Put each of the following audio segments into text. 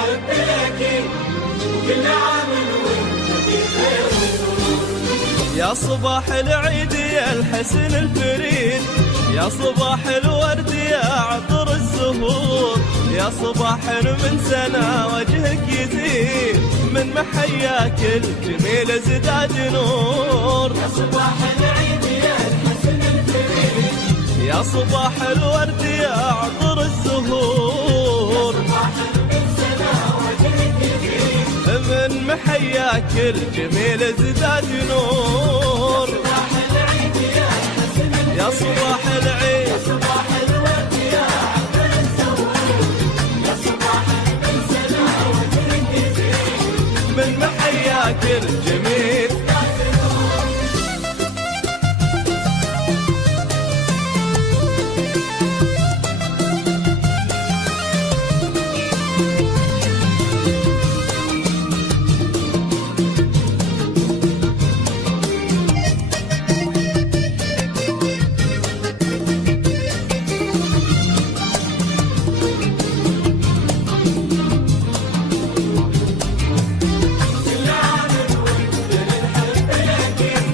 الحب لك وكل عام وانت بخير وسرور. يا صباح العيد يا الحسن الفريد، يا صباح الورد يا عطر الزهور، يا صباح من سنة وجهك يزيد، من محياك الجميل ازداد نور. يا صباح العيد يا الحسن الفريد، يا صباح الورد يا عطر الزهور، من سنة وجهك يزيد، من محياك الجميل ازداد نور. صباح العيد يا الحسن الفريد، يا صباح العيد، صباح الورد يا عطر الزهور، يا صباح من سنة وجهك يزيد، من محياك الجميل.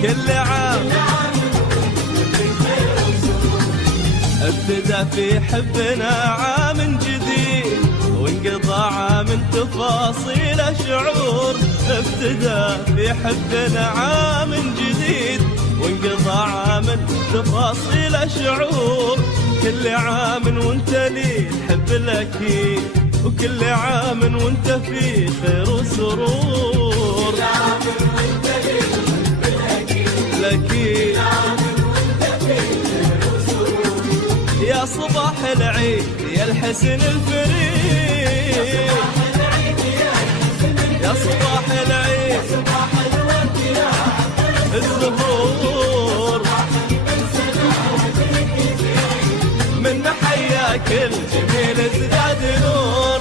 كل عام ابتدى في حبنا عام جديد، وانقضى عام تفاصيل شعور. ابتدى في حبنا عام جديد، وانقضى عام تفاصيل شعور. كل عام وانت لي الحب الاكيد، وكل عام وانت في خير وسرور. كل عام وانت لي الحب الأكيد، يا صباح العيد يا الحسن الفريد، يا صباح العيد، صباح الورد يا الزهور، من محياك الجميل ازداد نور.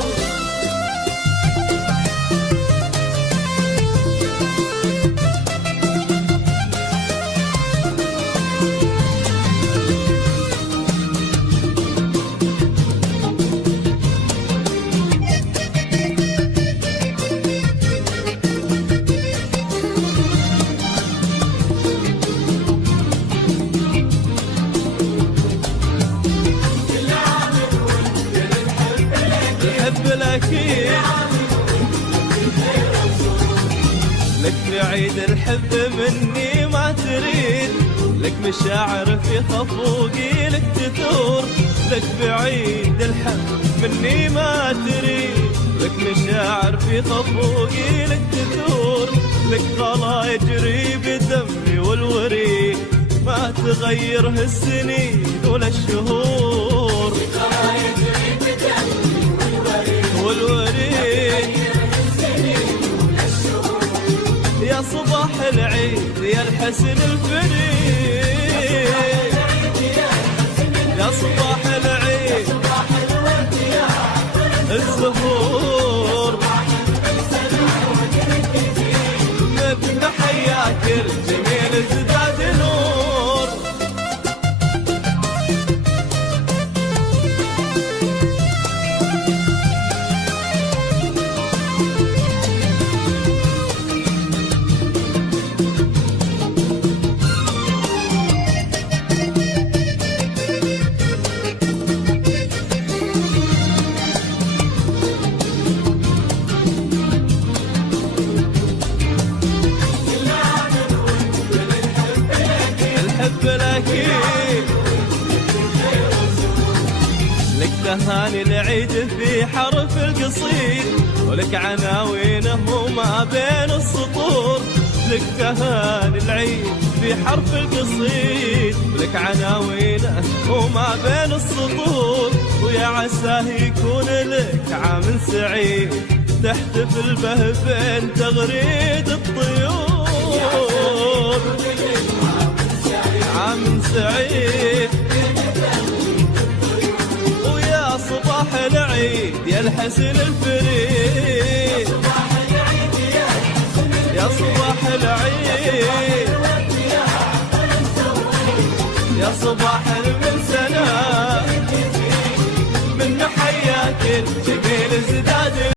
الحب الأكيد لك في عيد الحب مني ما تريد، لك مشاعر في خفوقي لك تثور. لك في عيد الحب مني ما تريد، لك مشاعر في خفوقي لك تثور. لك غلا يجري بدمي والوريد، ما تغيره السنين ولا الشهور. والوريد يا صباح العيد يا الحسن الفريد، يا صباح العيد، الزهور، من محياك الجميل ازداد نور. الحب الأكيد لك تهاني العيد في حرف القصيد، ولك عناوينه ما بين السطور. لك تهاني العيد في حرف القصيد، لك عناوينه وما بين السطور. ويا عساه يكون لك عام سعيد، تحتفل به بين تغريد الطيور. عام سعيد ويا صباح العيد يا الحسن الفريد، يا صباح العيد، يا صباح العيد.